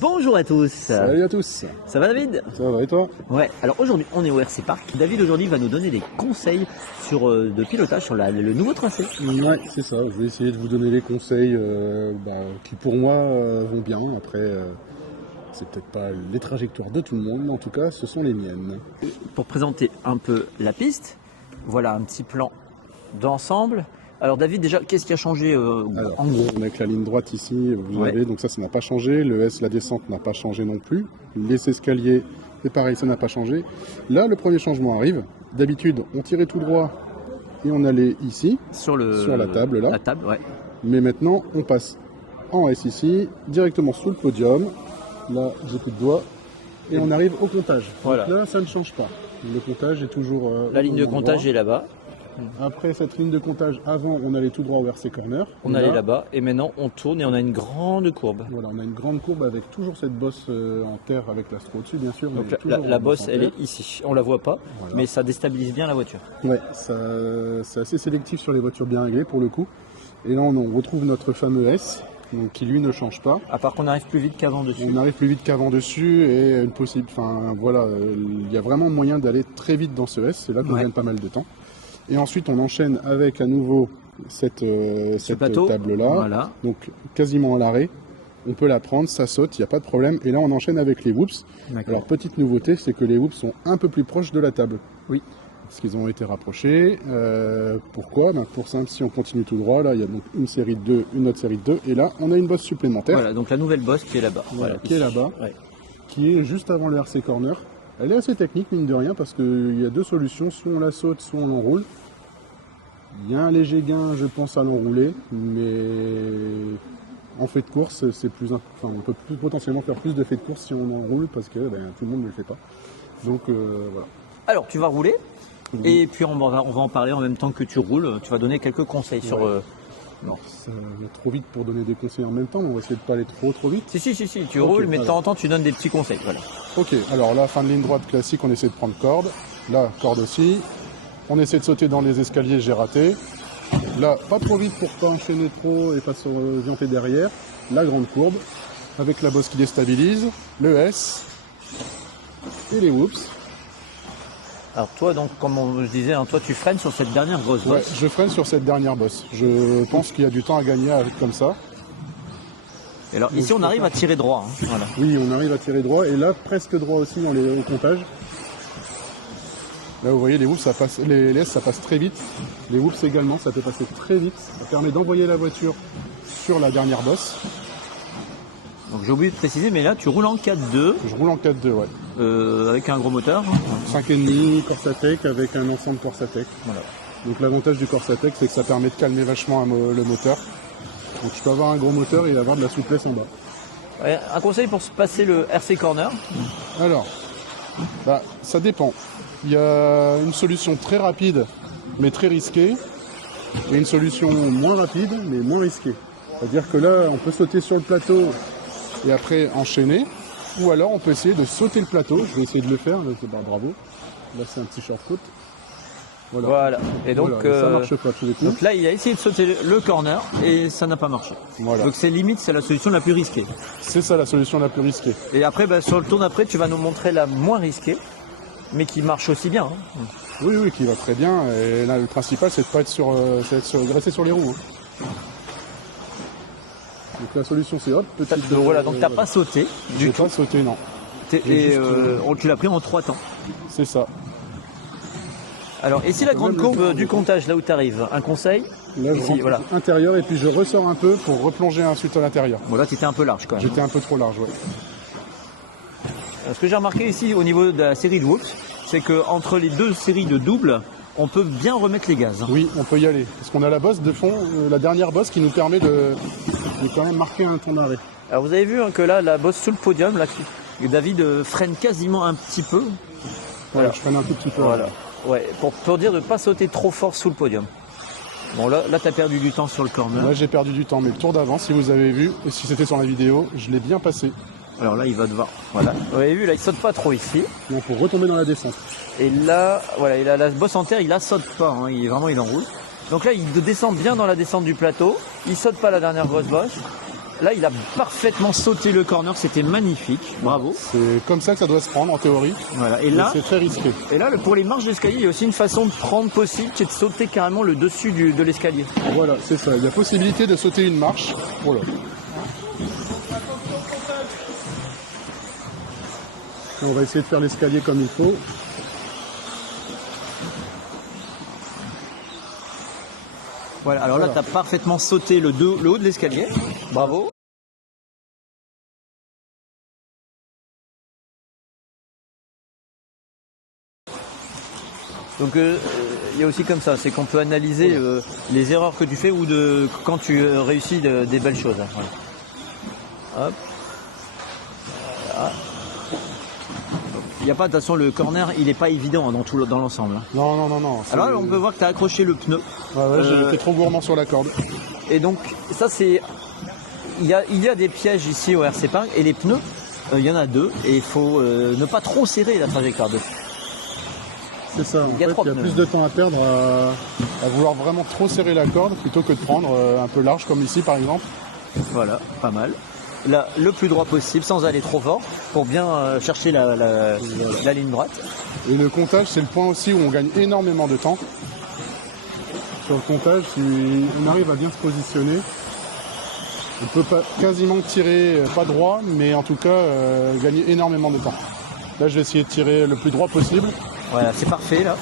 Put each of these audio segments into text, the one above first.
Bonjour à tous. Salut à tous. Ça va David? Ça va et toi? Ouais, alors aujourd'hui on est au RC Park. David aujourd'hui va nous donner des conseils sur, de pilotage sur le nouveau tracé. Ouais, c'est ça. Je vais essayer de vous donner les conseils qui pour moi vont bien. Après, c'est peut-être pas les trajectoires de tout le monde, mais en tout cas ce sont les miennes. Pour présenter un peu la piste, voilà un petit plan d'ensemble. Alors David, déjà, qu'est-ce qui a changé en gros? On a que la ligne droite ici, vous avez, donc ça n'a pas changé. Le S, la descente n'a pas changé non plus. Les escaliers, c'est pareil, ça n'a pas changé. Là, le premier changement arrive. D'habitude, on tirait tout droit et on allait ici, sur la table là. La table, ouais. Mais maintenant, on passe en S ici, directement sous le podium. Là, j'ai plus de doigts. Et on arrive au comptage. Voilà. Donc là, ça ne change pas. Le comptage est toujours... la ligne de comptage est là-bas. Après cette ligne de comptage, avant, on allait tout droit au RC Corner. On allait là-bas et maintenant on tourne et on a une grande courbe. Voilà, on a une grande courbe avec toujours cette bosse en terre avec l'astro au-dessus, bien sûr. Donc la bosse, elle est ici. On la voit pas, voilà. Mais ça déstabilise bien la voiture. Ouais, c'est assez sélectif sur les voitures bien réglées pour le coup. Et là, on retrouve notre fameux S. Donc, qui lui ne change pas. À part qu'on arrive plus vite qu'avant dessus. On arrive plus vite qu'avant dessus et il y a vraiment moyen d'aller très vite dans ce S. C'est là qu'on gagne pas mal de temps. Et ensuite, on enchaîne avec à nouveau cette table-là. Voilà. Donc, quasiment à l'arrêt. On peut la prendre, ça saute, il n'y a pas de problème. Et là, on enchaîne avec les whoops. Alors, petite nouveauté, c'est que les whoops sont un peu plus proches de la table. Oui. Parce qu'ils ont été rapprochés. Pourquoi? Pour simple, si on continue tout droit, là, il y a donc une série de 2, une autre série de 2. Et là, on a une bosse supplémentaire. Voilà, donc la nouvelle bosse qui est là-bas. Voilà, qui est là-bas. Ouais. Qui est juste avant le RC Corner. Elle est assez technique, mine de rien, parce qu'il y a deux solutions. Soit on la saute, soit on l'enroule. Il y a un léger gain, je pense, à l'enrouler, mais en fait de course, c'est on peut potentiellement faire plus de fait de course si on enroule, parce que tout le monde ne le fait pas. Donc voilà. Alors, tu vas rouler, et puis on va en parler en même temps que tu roules. Tu vas donner quelques conseils sur... Non, ça va trop vite pour donner des conseils en même temps, mais on va essayer de pas aller trop vite. Si, tu roules, mais de temps en temps, tu donnes des petits conseils. Voilà. Ok, alors là, fin de ligne droite classique, on essaie de prendre corde. Là, corde aussi. On essaie de sauter dans les escaliers, j'ai raté. Là, pas trop vite pour pas enchaîner trop et pas s'orienter derrière. La grande courbe, avec la bosse qui déstabilise, le S et les whoops. Alors toi, donc, comme je disais, toi tu freines sur cette dernière grosse bosse. Ouais, je freine sur cette dernière bosse. Je pense qu'il y a du temps à gagner avec comme ça. Et alors ici, on arrive à tirer droit. Voilà. Oui, on arrive à tirer droit et là, presque droit aussi dans les comptages. Là, vous voyez, les whoops, ça passe, les S, ça passe très vite. Les whoops également, ça peut passer très vite. Ça permet d'envoyer la voiture sur la dernière bosse. Donc j'ai oublié de préciser, mais là, tu roules en 4-2. Je roule en 4-2, ouais. Avec un gros moteur. 5,5 Corsatec avec un enfant de Corsatec. Voilà. Donc l'avantage du Corsatec, c'est que ça permet de calmer vachement le moteur. Donc je peux avoir un gros moteur et avoir de la souplesse en bas. Ouais, un conseil pour se passer le RC Corner? Alors, ça dépend. Il y a une solution très rapide, mais très risquée, et une solution moins rapide, mais moins risquée. C'est-à-dire que là, on peut sauter sur le plateau et après enchaîner, ou alors on peut essayer de sauter le plateau. Je vais essayer de le faire, là, bravo. Là, c'est un petit shortcut. Voilà. Et donc, voilà, ça marche pas tous les coups. Donc là, il a essayé de sauter le corner et ça n'a pas marché. Voilà. Donc c'est limite, c'est la solution la plus risquée. C'est ça la solution la plus risquée. Et après, sur le tour d'après, tu vas nous montrer la moins risquée, mais qui marche aussi bien. Oui, qui va très bien. Et là, le principal, c'est de pas être rester sur les roues. Donc la solution, c'est hop, voilà, donc t'as pas sauté du tout. Pas sauté, non. Tu l'as pris en 3 temps. C'est ça. Alors, et si la grande courbe du comptage, là où tu arrives, un conseil? Là, je rentre intérieur et puis je ressors un peu pour replonger ensuite à l'intérieur. Bon, là, tu étais un peu large quand même. J'étais un peu trop large, ouais. Ce que j'ai remarqué ici au niveau de la série de whoops, c'est qu'entre les deux séries de doubles, on peut bien remettre les gaz. Oui, on peut y aller. Parce qu'on a la bosse de fond, la dernière bosse qui nous permet de quand même marquer un temps d'arrêt. Alors vous avez vu que là, la bosse sous le podium, là, David freine quasiment un petit peu. Voilà, je freine un tout petit peu. Voilà. Ouais, pour dire de ne pas sauter trop fort sous le podium. Bon, là tu as perdu du temps sur le corner. Là, j'ai perdu du temps, mais le tour d'avant, si vous avez vu, et si c'était sur la vidéo, je l'ai bien passé. Alors là, il va devoir... Voilà. Vous avez vu, là, il saute pas trop ici. Donc, pour retomber dans la descente. Et là, voilà, il a la bosse en terre, il la saute pas. Il enroule. Donc là, il descend bien dans la descente du plateau. Il saute pas la dernière grosse bosse. Là, il a parfaitement sauté le corner, c'était magnifique, bravo. C'est comme ça que ça doit se prendre en théorie. Voilà. Mais c'est très risqué. Et là, pour les marches d'escalier, il y a aussi une façon de prendre possible, qui est de sauter carrément le dessus de l'escalier. Voilà, c'est ça. Il y a possibilité de sauter une marche. Voilà. On va essayer de faire l'escalier comme il faut. Voilà, alors là, tu as parfaitement sauté le haut de l'escalier. Bravo. Donc il y a aussi comme ça, c'est qu'on peut analyser les erreurs que tu fais ou quand tu réussis des belles choses. Voilà. Hop. Voilà. Il n'y a pas, de toute façon, le corner, il n'est pas évident dans l'ensemble. Non. Alors là, on peut voir que tu as accroché le pneu. Ouais, j'ai été trop gourmand sur la corde. Et donc, ça, c'est. Il y a des pièges ici au RC Park, et les pneus, il y en a deux, et il faut ne pas trop serrer la trajectoire de. C'est ça, il y a plus de temps à perdre à vouloir vraiment trop serrer la corde plutôt que de prendre un peu large comme ici par exemple. Voilà, pas mal. Là, le plus droit possible sans aller trop fort pour bien chercher la ligne droite. Et le comptage, c'est le point aussi où on gagne énormément de temps. Sur le comptage, si on arrive à bien se positionner, on peut quasiment tirer pas droit, mais en tout cas gagner énormément de temps. Là, je vais essayer de tirer le plus droit possible. Voilà, c'est parfait là.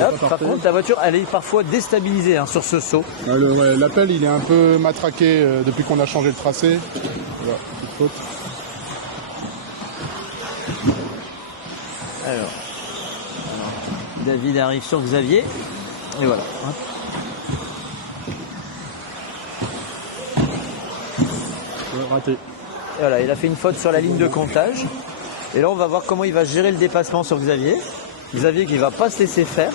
Hop, par contre, la voiture, elle est parfois déstabilisée sur ce saut. L'appel, il est un peu matraqué depuis qu'on a changé le tracé. Voilà, petite faute. Alors, David arrive sur Xavier. Et voilà. Raté. Et voilà, il a fait une faute sur la ligne de comptage. Et là, on va voir comment il va gérer le dépassement sur Xavier. Xavier qui ne va pas se laisser faire.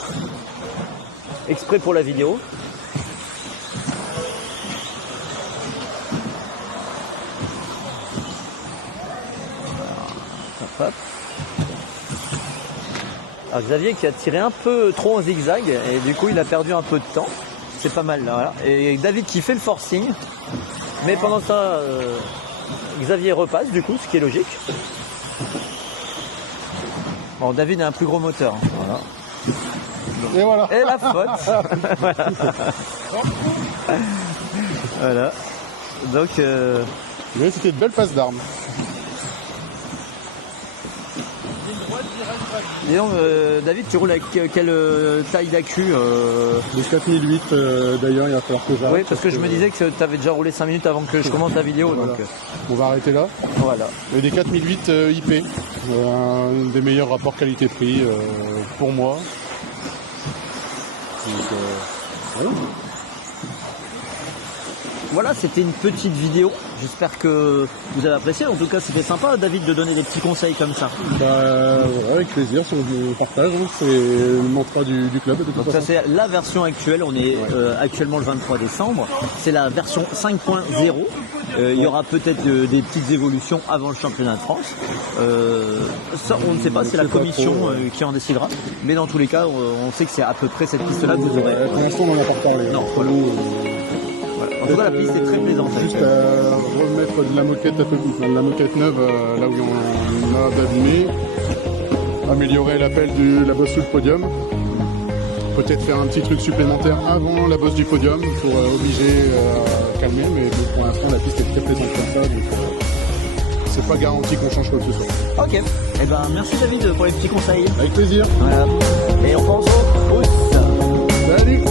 Exprès pour la vidéo. Hop. Alors Xavier qui a tiré un peu trop en zigzag et du coup il a perdu un peu de temps. C'est pas mal là. Voilà. Et David qui fait le forcing. Mais pendant ça, Xavier repasse du coup, ce qui est logique. Bon, David a un plus gros moteur. Voilà. Et voilà. Et la faute. Voilà. Voilà. Donc. C'était de belles passes d'armes. Dis donc, David, tu roules avec quelle taille d'accu Les 4008 d'ailleurs, il va falloir que j'arrête. Oui, parce que je me disais que tu avais déjà roulé 5 minutes avant que je commence la vidéo. Voilà. Donc, on va arrêter là. Voilà. Et des 4008 IP, un des meilleurs rapports qualité-prix pour moi. Donc, voilà. Voilà, c'était une petite vidéo. J'espère que vous avez apprécié. En tout cas, c'était sympa, David, de donner des petits conseils comme ça. Voilà, avec plaisir, si on partage, c'est le mantra du club. De toute Donc façon. ça, c'est la version actuelle. On est actuellement le 23 décembre. C'est la version 5.0. Il y aura peut-être des petites évolutions avant le championnat de France. Ça, on ne sait pas, c'est la commission qui en décidera. Mais dans tous les cas, on sait que c'est à peu près cette piste-là que vous aurez. Pour l'instant, on n'en a pas reparlé. Non, voilà. En tout cas, la piste est très plaisante. Juste à remettre de la moquette un peu plus, de la moquette neuve là où on a abîmé, améliorer l'appel de la bosse sous le podium, peut-être faire un petit truc supplémentaire avant la bosse du podium pour obliger à calmer, mais bon, pour l'instant la piste est très plaisante comme ça, donc c'est pas garanti qu'on change quoi que ce soit. Ok, eh ben, merci David pour les petits conseils. Avec plaisir. Voilà. Et on pense au pouce. Salut.